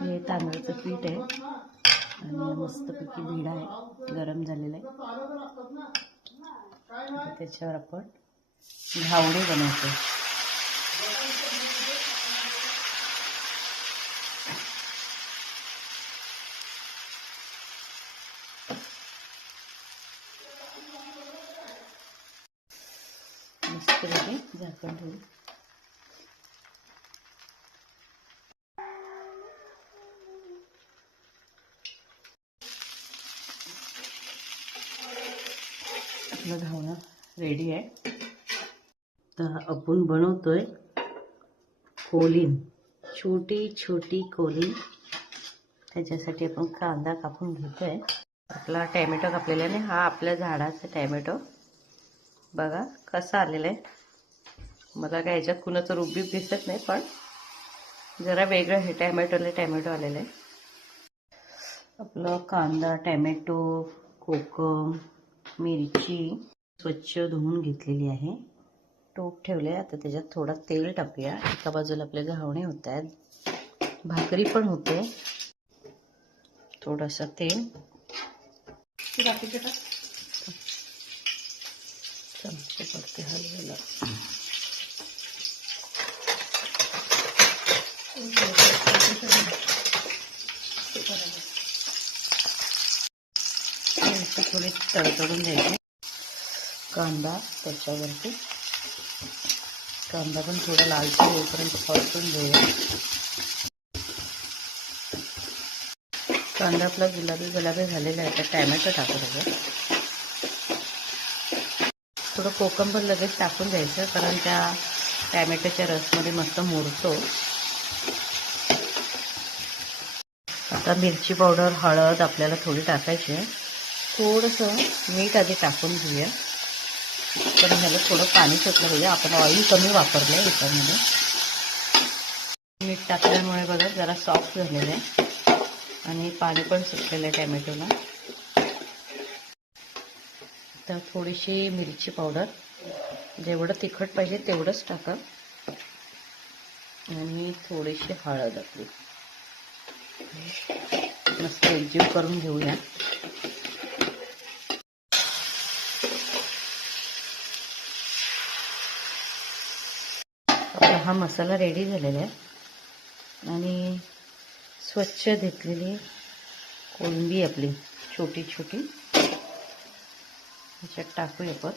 हे तांदळाचं पीठ आहे आणि मस्तपैकी भिडा आहे गरम झालेला आहे. त्याच्यावर आपण घावणे बनवतो. मस्तपैकी झाकण ठेवून आपलं घावणं रेडी आहे. तर आपण बनवतोय कोलीन, छोटी छोटी कोलीन. त्याच्यासाठी आपण कांदा कापून घेतोय. आपला टॅमॅटो कापलेला आहे. हा आपल्या झाडाचा टॅमॅटो बघा कसा आलेला आहे. मला काय याच्यात कुणाचं रूप बीप दिसत नाही, पण जरा वेगळं हे टॅमॅटो आलेलं आहे. आपलं कांदा, टॅमॅटो, कोकम, मिरची स्वच्छ धुवून घेतलेली आहे. टोप ठेवले. आता त्याच्यात थोडा तेल टाकूया. एका बाजूला आपले घावणे होत आहेत, भाकरी पण होते. थोडंसं तेल चमचे पडते हलवायला. थोडी तडतडून द्यायची. कांदा त्याच्यावरती, कांदा पण थोडा लालसर होईपर्यंत परतून घेऊया. कांदा आपला गुलाबी झालेला आहे. तर टॅमॅटो टाकू त्याच्यात. थोडं कोकम पण लगेच टाकून द्यायचं, कारण त्या टॅमॅटोच्या रसमध्ये मस्त मुरतो. आता मिरची पावडर, हळद आपल्याला थोडी टाकायची आहे. थोडंसं मीठ आधी टाकून घेऊया, पण ह्याला थोडं पाणी सुटलं पाहिजे. आपण ऑइल कमी वापरलं आहे याच्यामध्ये. मीठ टाकल्यामुळे बघा जरा सॉफ्ट झालेलं आहे आणि पाणी पण सुटलेलं आहे टॅमॅटोला. तर थोडीशी मिरची पावडर, जेवढं तिखट पाहिजे तेवढंच टाका, आणि थोडीशी हळद आपली. मस्त एकजीव करून घेऊया. हा मसाला रेडी झालेला आहे. आणि स्वच्छ धुतलेली कोलंबी आपली छोटी छोटी ह्याच्यात टाकूया आपण.